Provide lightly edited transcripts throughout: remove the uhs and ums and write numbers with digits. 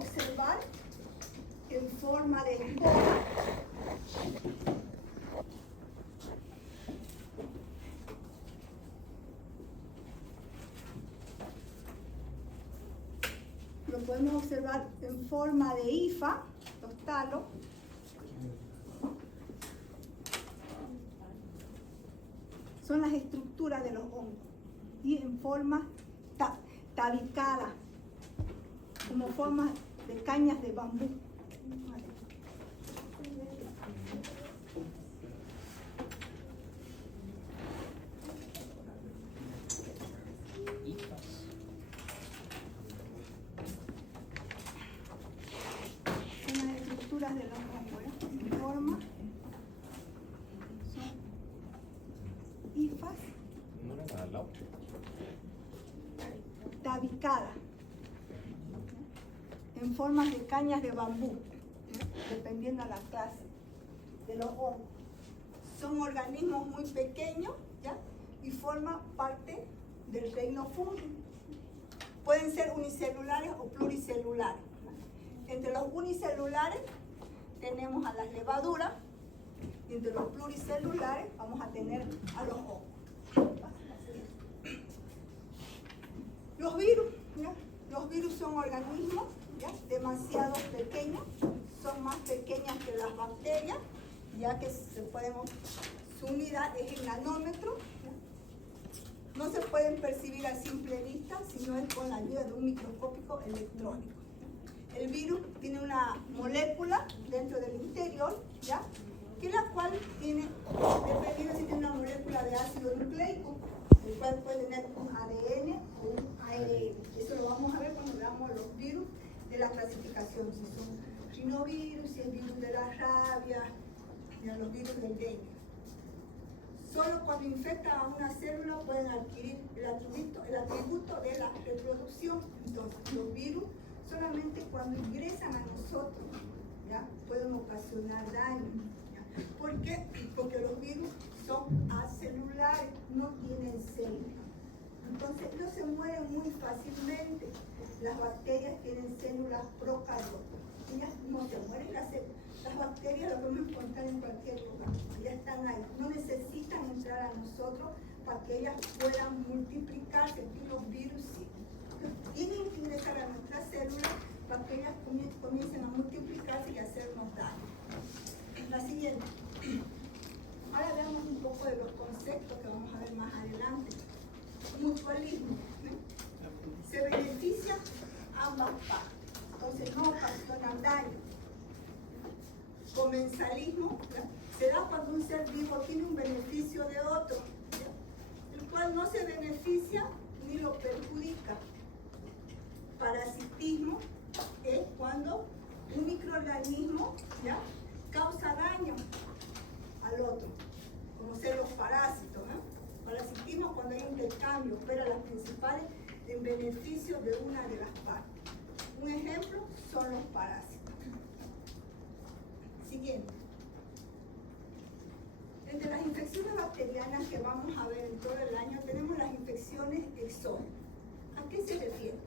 observar en forma de espora. Lo podemos observar en forma de hifa, los talos. Son las estructuras de los hongos y en forma tabicada, como forma de cañas de bambú. Son las estructuras de los hongos, en forma. Son hifas tabicadas en formas de cañas de bambú, dependiendo de la clase de los hongos. Son organismos muy pequeños, ¿ya? Y forman parte del reino fungi. Pueden ser unicelulares o pluricelulares. Entre los unicelulares tenemos a las levaduras y entre los pluricelulares vamos a tener a los hongos. Los virus, ¿ya? Los virus son organismos, ¿ya? Demasiado pequeños, son más pequeñas que las bacterias, ya que su unidad es el nanómetro, ¿ya? No se pueden percibir a simple vista, sino es con la ayuda de un microscópico electrónico. El virus tiene una molécula dentro del interior, ¿ya? Que la cual tiene, dependiendo si tiene una molécula de ácido nucleico, el cual puede tener un ADN o un ARN. Eso lo vamos a ver cuando veamos los virus de la clasificación, si son rinovirus, si es virus de la rabia, los virus del dengue. Solo cuando infectan a una célula pueden adquirir el atributo de la reproducción. Entonces, los virus solamente cuando ingresan a nosotros, ¿ya? Pueden ocasionar daño. ¿Ya? ¿Por qué? Porque los virus son acelulares, no tienen células. Entonces, ellos se mueren muy fácilmente. Las bacterias tienen células procariotas. Ellas no se mueren las células. Las bacterias las podemos encontrar en cualquier lugar. Ellas están ahí. No necesitan entrar a nosotros para que ellas puedan multiplicarse. Y los virus sí. Tienen que ingresar a nuestras células para que ellas comiencen a multiplicarse y hacernos daño. La siguiente. Ahora veamos un poco de los conceptos que vamos a ver más adelante. Mutualismo. Se benefician ambas partes. Entonces no ocasionan daño. Comensalismo, ¿ya? Se da cuando un ser vivo tiene un beneficio de otro, ¿ya? El cual no se beneficia ni lo perjudica. Parasitismo es cuando un microorganismo, ¿ya? Causa daño al otro, como ser los parásitos, ¿eh? Parasitismo cuando hay intercambio, pero las principales en beneficio de una de las partes. Un ejemplo son los parásitos. Siguiente. Entre las infecciones bacterianas que vamos a ver en todo el año tenemos las infecciones exógenas. ¿A qué se refiere?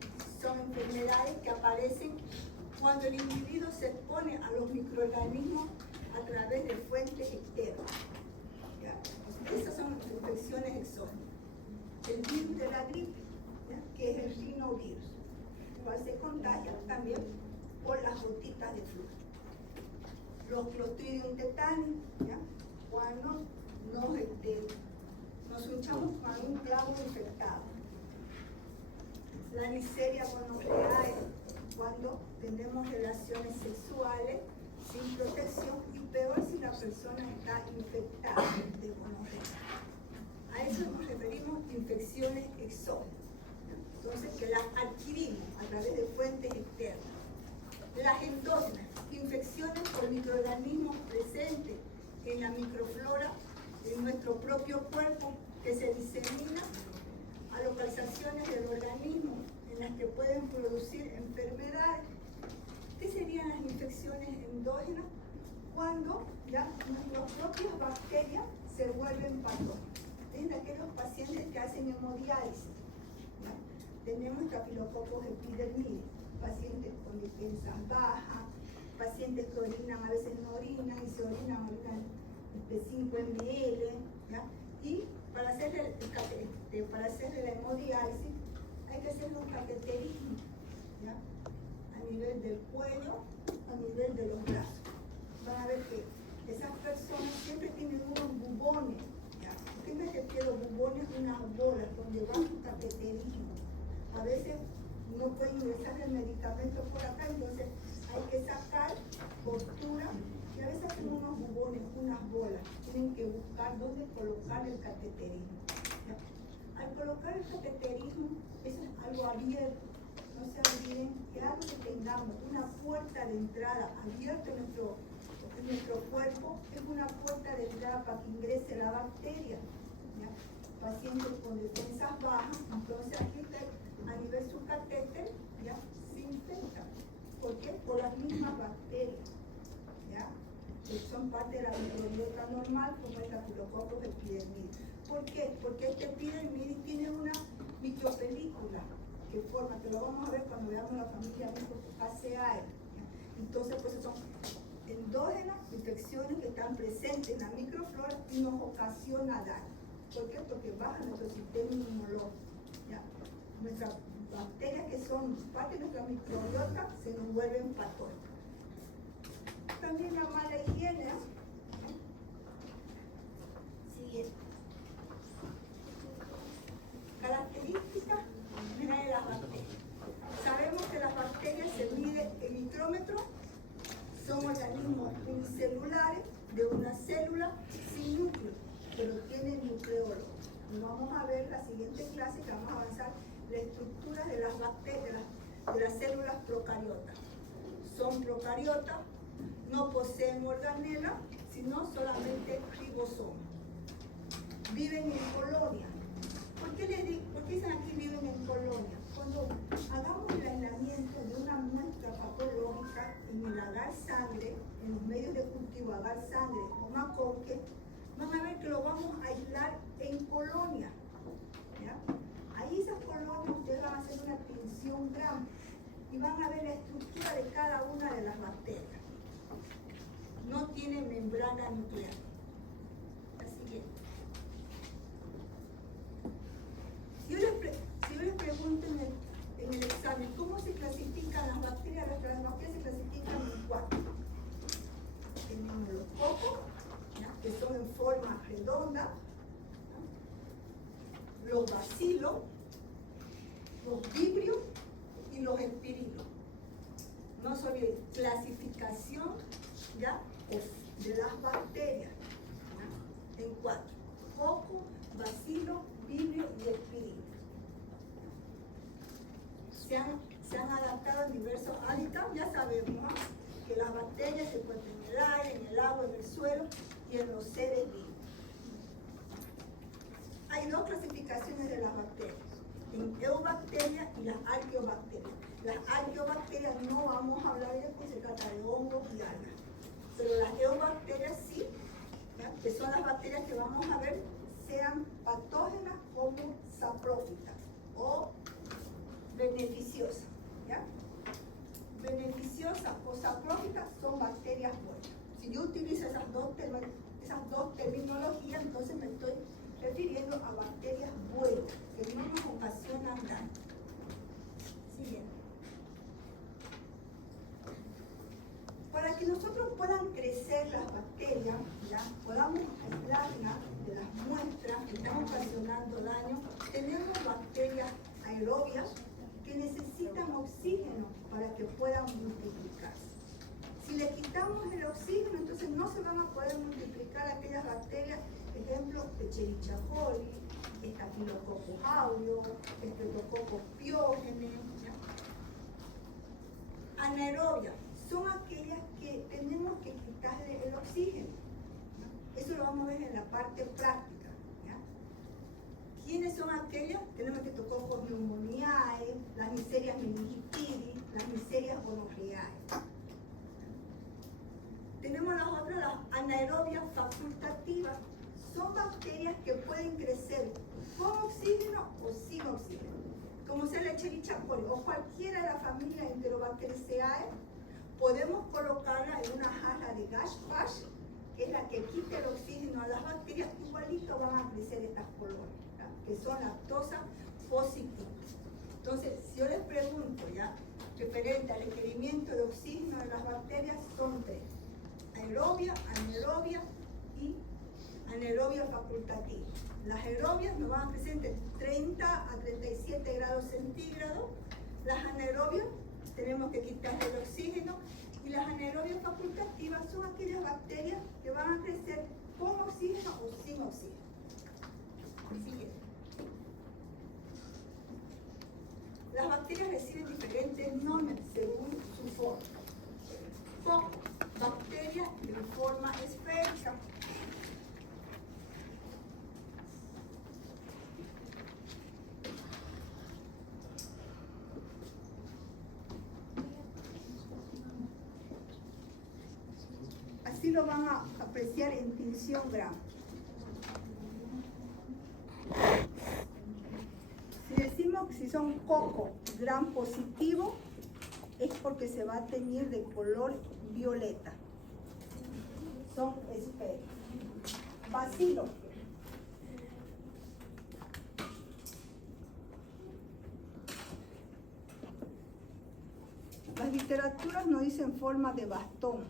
Son enfermedades que aparecen cuando el individuo se expone a los microorganismos a través de fuentes externas. ¿Ya? Esas son las infecciones exógenas. El virus de la gripe, ¿ya? Que es el rinovirus, el cual se contagia también por las gotitas de flujo. Los Clostridium tetani, ¿ya? Cuando nos hinchamos con un clavo infectado. La Neisseria gonorrhoeae, cuando tenemos relaciones sexuales sin protección, y peor si la persona está infectada de gonorrea. A eso nos referimos infecciones exógenas. Entonces, que las adquirimos a través de fuentes externas. Las endógenas, infecciones por microorganismos presentes en la microflora de nuestro propio cuerpo, que se disemina a localizaciones del organismo en las que pueden producir enfermedades. ¿Qué serían las infecciones endógenas? Cuando ya nuestras propias bacterias se vuelven patógenas. En aquellos pacientes que hacen hemodiálisis, ¿ya? Tenemos Staphylococcus epidermidis, pacientes con defensas bajas, pacientes que orinan, a veces no orinan y se orinan de 5 ml, ¿ya? Y para hacerle la hemodiálisis hay que hacer un cateterismo, ¿ya? A nivel del cuello, a nivel de los brazos. Van a ver que esas personas siempre tienen unos bubones, ¿ya? ¿Qué me refiero? Bubones, unas bolas donde va su cateterismo. A veces no pueden ingresar el medicamento por acá, entonces hay que sacar postura y a veces hacen unos bubones, unas bolas. Tienen que buscar dónde colocar el cateterismo, ¿ya? Al colocar el cateterismo, eso es algo abierto. No se olviden que algo que tengamos, una puerta de entrada abierta en nuestro cuerpo, es una puerta de entrada para que ingrese la bacteria, ¿ya? Pacientes con defensas bajas, entonces aquí a nivel su catéter, ¿ya? Se infecta. ¿Por qué? Por las mismas bacterias, ¿ya? Que son parte de la microbiota normal, como el Staphylococcus epidermidis. ¿Por qué? Porque este epidermidis tiene una micropelícula que forma, que lo vamos a ver cuando veamos la familia Mycotoxaceae, ¿ya? Entonces, pues son endógenas infecciones que están presentes en la microflora y nos ocasiona daño. ¿Por qué? Porque baja nuestro sistema inmunológico, ¿ya? Nuestras bacterias que son parte de nuestra microbiota se nos vuelven patógenas. También la mala higiene. Siguiente. Características de las bacterias. Sabemos que las bacterias se mide en micrómetros, son organismos unicelulares de una célula sin núcleo, pero tienen nucleolo. Vamos a ver la siguiente clase que vamos a avanzar la estructura de las bacterias, de las células procariotas. Son procariotas, no poseen organela, sino solamente ribosomas. Viven en colonia. ¿Por qué dicen aquí viven en colonia? Cuando hagamos el aislamiento de una muestra patológica en el agar sangre, en los medios de cultivo agar sangre o maconque, van a ver que lo vamos a aislar en colonia, ¿ya? Ahí esas colonias ustedes van a hacer una tinción grande y van a ver la estructura de cada una de las bacterias. No tiene membrana nuclear. Así que, si yo les pregunto en el examen, ¿cómo se clasifican las bacterias? Las bacterias se clasifican en 4. Tenemos los cocos, ¿ya? Que son en forma redonda, ¿ya? Los bacilos, los vibrios y los espirilos. No se olviden, clasificación, ¿ya? De las bacterias, ¿ya? En 4. Coco, bacilo, vibrio y espirilo. Se han adaptado en diversos hábitats, ya sabemos, ¿no? Que las bacterias se encuentran en el aire, en el agua, en el suelo y en los seres vivos. Hay 2 clasificaciones de las bacterias, en eubacterias y las arqueobacterias. Las arqueobacterias no vamos a hablar de ellas porque se trata de hongos y algas, pero las eubacterias sí, ¿ya? Que son las bacterias que vamos a ver, sean patógenas como saprófitas o beneficiosas, ¿ya? Beneficiosas o saprófitas son bacterias buenas. Si yo utilizo esas dos terminologías, entonces me estoy refiriendo a bacterias buenas, que no nos ocasionan daño. Siguiente. Para que nosotros puedan crecer las bacterias, ¿ya? Podamos aislarlas de las muestras que están ocasionando daño, tenemos bacterias aerobias que necesitan oxígeno para que puedan multiplicarse. Si le quitamos el oxígeno, entonces no se van a poder multiplicar aquellas bacterias, ejemplo, Escherichia coli, Staphylococcus aureus, Streptococcus pyogenes, ¿ya? Anaerobias son aquellas que tenemos que quitarle el oxígeno, ¿ya? Eso lo vamos a ver en la parte práctica, ¿ya? ¿Quiénes son aquellas? Tenemos Streptococcus pneumoniae, las Neisseria meningitidis, las Neisseria gonorrheae. Tenemos las otras, las anaerobias facultativas. Son bacterias que pueden crecer con oxígeno o sin oxígeno. como sea la Escherichia coli o cualquiera de la familia Enterobacteriaceae, podemos colocarla en una jarra de gashwash, que es la que quita el oxígeno a las bacterias. Igualito van a crecer estas colonias, ¿ya? Que son lactosa positivas. Entonces, si yo les pregunto, ¿ya?, referente al requerimiento de oxígeno de las bacterias, son tres: aerobia, anaerobia y anaerobia facultativa. Las aerobias nos van a crecer entre 30 a 37 grados centígrados. Las anaerobias tenemos que quitarle el oxígeno. Y las anaerobias facultativas son aquellas bacterias que van a crecer con oxígeno o sin oxígeno. Siguiente. Las bacterias reciben diferentes nombres según su forma. Son bacterias en forma esférica. Así lo van a apreciar en tinción gram. Si decimos que si son coco gram positivo, es porque se va a teñir de color violeta. Son esféricos. Bacilo. Las literaturas nos dicen forma de bastón,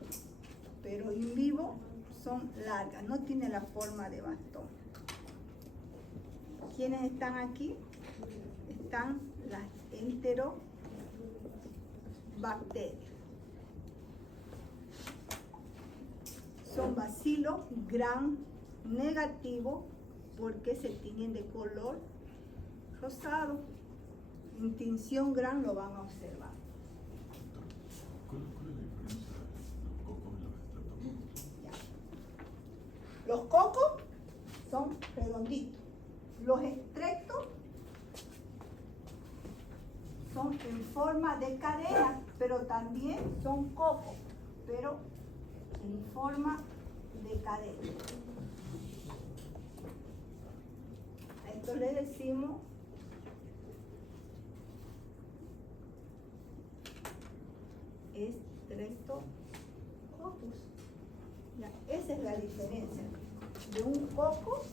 pero en vivo son largas, no tiene la forma de bastón. ¿Quiénes están aquí? Están las enterobacterias. Son bacilos gram negativo porque se tiñen de color rosado. En tinción gram lo van a observar. ¿Cuál es la diferencia de los cocos y los estreptococos? Los cocos son redonditos. Los estreptos son en forma de cadena, pero también son cocos, pero en forma de cadena. A esto le decimos estreptococcus. Ya, esa es la diferencia de un coco,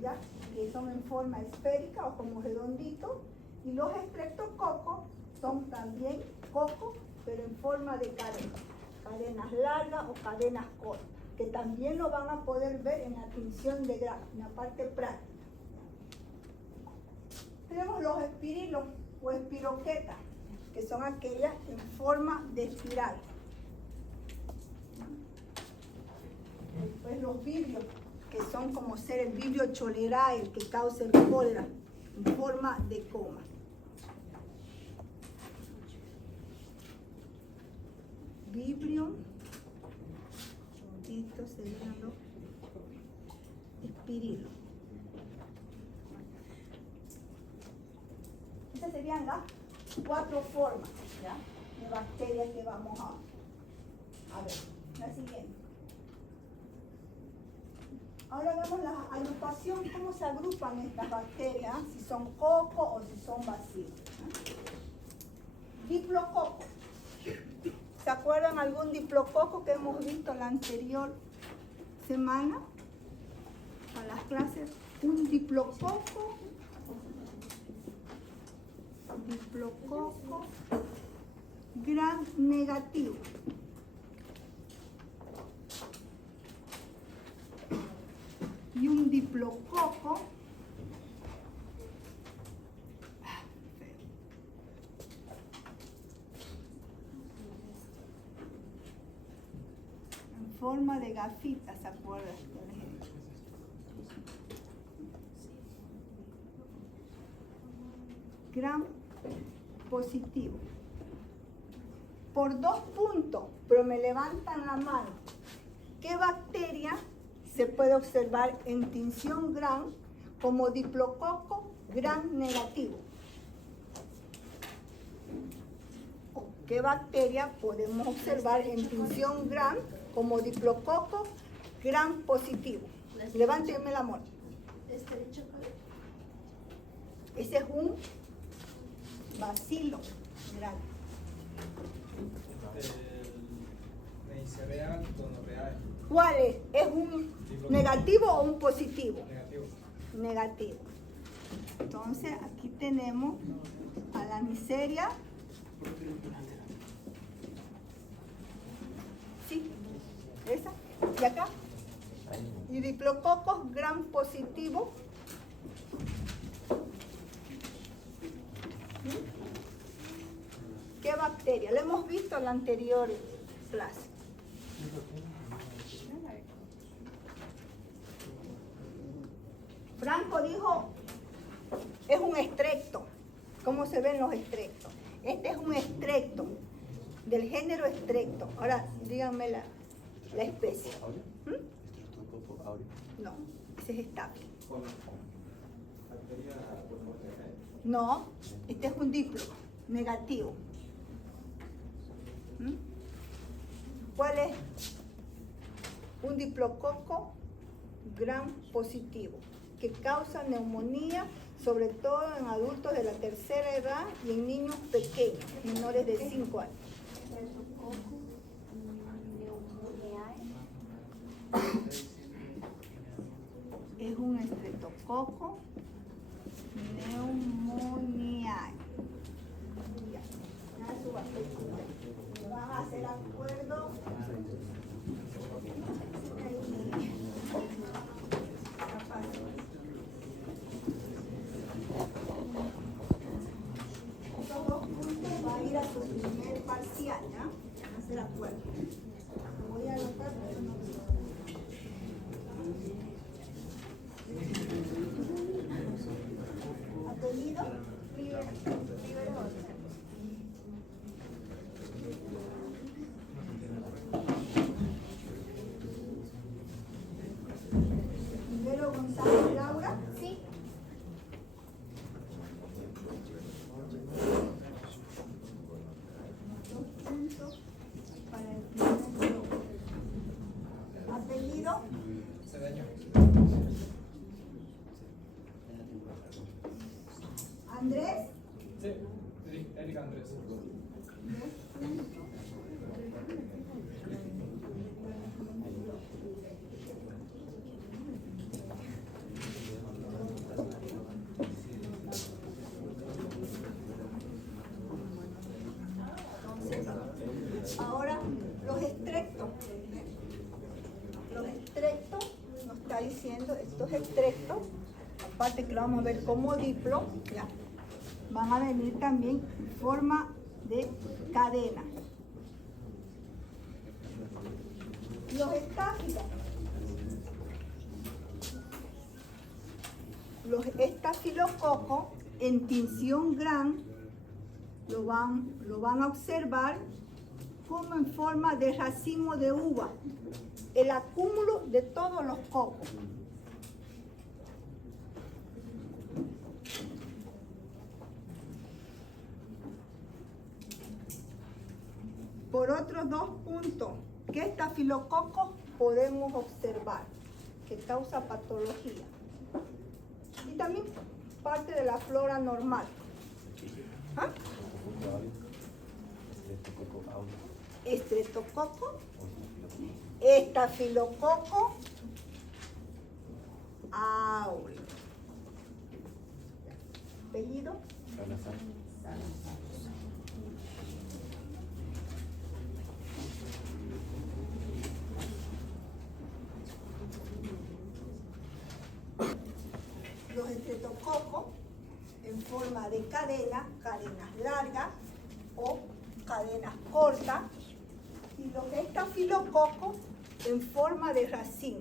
ya, que son en forma esférica o como redondito, y los estreptococos son también cocos, pero en forma de cadena, cadenas largas o cadenas cortas, que también lo van a poder ver en la tinción de grano, en la parte práctica. Tenemos los espirilos o espiroquetas, que son aquellas en forma de espiral. Después los vibrios, que son como ser el vibrio cholerae, el que causa el cólera, en forma de coma. Vibrio, estos serían los espirilos. Estas serían las 4 formas, ¿ya?, de bacterias que vamos a ver. La siguiente. Ahora vemos la agrupación, cómo se agrupan estas bacterias, si son coco o si son bacilos. Diplococo. ¿Se acuerdan algún diplococo que hemos visto la anterior semana? A las clases, un diplococo gram negativo. Y un diplococo en forma de gafita, ¿se acuerdan? Gram positivo. Por 2 puntos, pero me levantan la mano. ¿Qué bacteria se puede observar en tinción gram como diplococo gram negativo? ¿Qué bacteria podemos observar en tinción gram como diplococo gram positivo? Levánteme la mano. Ese es un Bacilo grave. Neisseria gonorrhoeae. ¿Cuál es? ¿Es un negativo o un positivo? Negativo. Negativo. Entonces aquí tenemos a la Neisseria. Sí, esa. Y acá. Y Diplococos gram positivo. ¿Qué bacteria? Lo hemos visto en la anterior clase. Franco dijo, es un extracto. ¿Cómo se ven los extractos? Este es un extracto del género extracto. Ahora, díganme la especie. No, ese es estable. No, este es un diplo negativo. ¿Cuál es? Un diplococo gram positivo que causa neumonía, sobre todo en adultos de la tercera edad y en niños pequeños, menores de 5 años. Es un estreptococo pneumoniae. Ya, van a hacer acuerdo. Estos 2 puntos va a ir a su primer parcial, ¿ya? Van a hacer acuerdo. Voy a anotar, pero no sé. ¿Apellido? Rivero González Laura. Sí. Para el primer bloque. ¿Apellido? Cedeño. ¿Andrés? Sí, Erika Andrés. Entonces, ahora los extractos. Los extractos, nos está diciendo, estos extractos, aparte que lo vamos a ver como diplo, ya, van a venir también en forma de cadena. Los estáfilos. Los estafilococos en tinción gran lo van a observar como en forma de racimo de uva, el acúmulo de todos los cocos. Por otros 2 puntos, ¿qué estafilococos podemos observar que causa patología? Y también parte de la flora normal. ¿Ah? Estreptococo, estafilococo áureo. ¿Apellido? Los estreptococos en forma de cadena, cadenas largas o cadenas cortas, y los estafilococos en forma de racimo.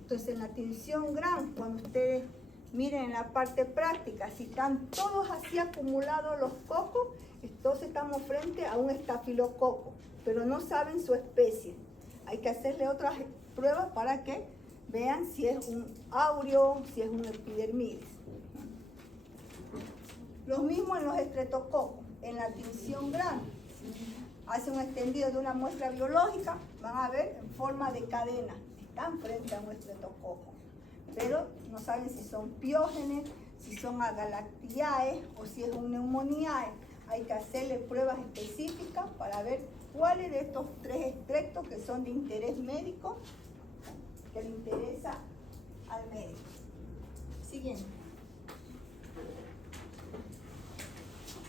Entonces, en la tinción gran, cuando ustedes miren en la parte práctica, si están todos así acumulados los cocos, entonces estamos frente a un estafilococo, pero no saben su especie. Hay que hacerle otras pruebas para que vean si es un áureo, si es un epidermidis. Lo mismo en los estreptococos, en la tinción gran. Hacen un extendido de una muestra biológica, van a ver en forma de cadena. Están frente a un estreptococo, pero no saben si son piógenes, si son agalactiae o si es un neumoniae. Hay que hacerle pruebas específicas para ver cuáles de estos 3 extractos que son de interés médico, que le interesa al médico. Siguiente.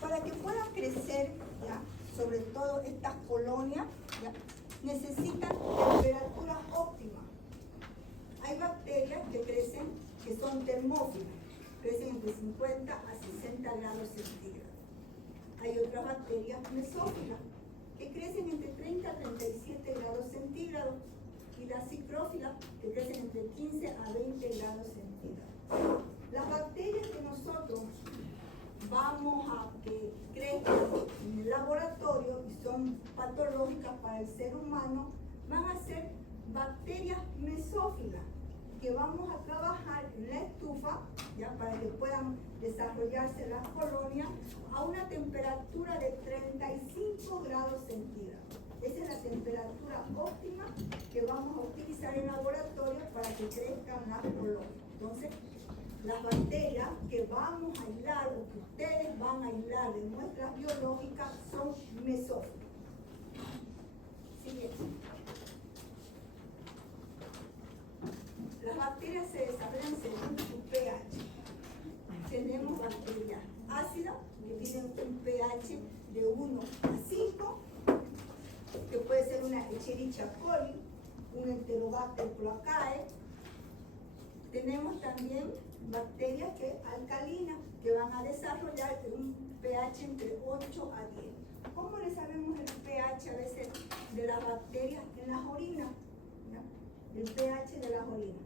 Para que puedan crecer, ¿ya?, sobre todo estas colonias, ¿ya?, necesitan temperaturas óptimas. Hay bacterias que crecen, que son termófilas, crecen entre 50 a 60 grados centígrados. Hay otras bacterias mesófilas, que crecen entre 30 a 37 grados centígrados, y las cicrófilas, que crecen entre 15 a 20 grados centígrados. Las bacterias que nosotros vamos a que crezcan en el laboratorio y son patológicas para el ser humano, van a ser bacterias mesófilas, que vamos a trabajar en la estufa, ya, para que puedan desarrollarse las colonias a una temperatura de 35 grados centígrados. Esa es la temperatura óptima que vamos a utilizar en laboratorio para que crezcan las colonias. Entonces, las bacterias que vamos a aislar o que ustedes van a aislar de muestras biológicas son mesófilas. Siguiente. Las bacterias se desarrollan según su pH. Tenemos bacterias ácidas que tienen un pH de 1 a 5, que puede ser una Escherichia coli, un Enterobacter cloacae. Tenemos también bacterias alcalinas que van a desarrollar un pH entre 8 a 10. ¿Cómo le sabemos el pH a veces de las bacterias en las orinas? ¿No? El pH de las orinas.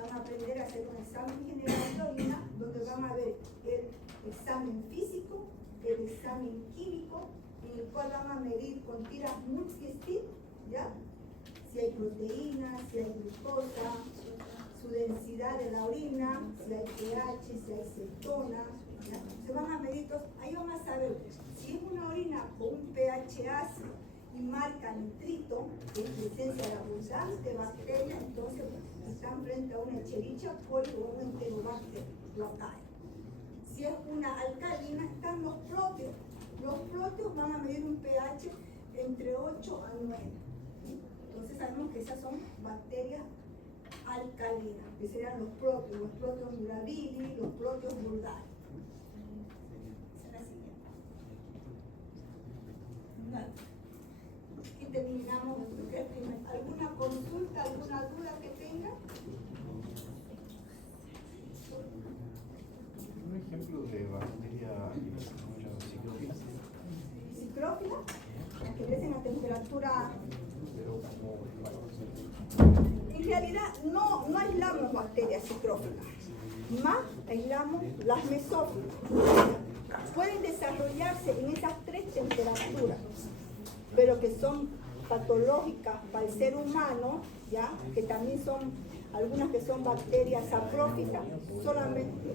Van a aprender a hacer un examen general de orina, donde van a ver el examen físico, el examen químico, en el cual van a medir con tiras multistit, ¿ya?, si hay proteínas, si hay glucosa, su densidad de la orina, si hay pH, si hay cetonas, ¿ya? Se van a medir, ahí van a saber si es una orina con un pH ácido y marca nitrito, que es presencia de abundante bacteria, entonces están frente a una Escherichia coli o un Enterobacter cloacae. Si es una alcalina, están los próteos. Los próteos van a medir un pH entre 8 a 9. Entonces sabemos que esas son bacterias alcalinas, que serían los próteos mirabilis, los próteos vulgaris. Esa es la siguiente. Aquí terminamos lo que es primero. ¿Alguna consulta, alguna duda que tenga? Un ejemplo de bacteria ciclófila. Ciclófila, que crecen a temperatura. En realidad no aislamos bacterias ciclófilas, más aislamos las mesófilas. Pueden desarrollarse en esas 3 temperaturas, pero que son patológicas para el ser humano, ¿ya?, que también son algunas que son bacterias saprófitas, solamente.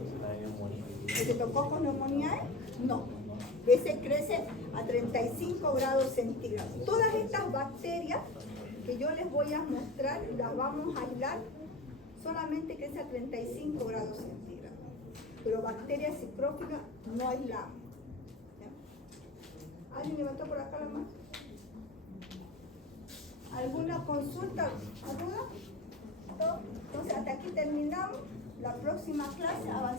¿El que tocó con neumonía? No. Ese crece a 35 grados centígrados. Todas estas bacterias que yo les voy a mostrar, las vamos a aislar, solamente crece a 35 grados centígrados. Pero bacterias ciclófilas no aislamos. ¿Ya? ¿Alguien levantó por acá la mano? ¿Alguna consulta? ¿Alguna? Entonces, hasta aquí terminamos. La próxima clase avanzamos.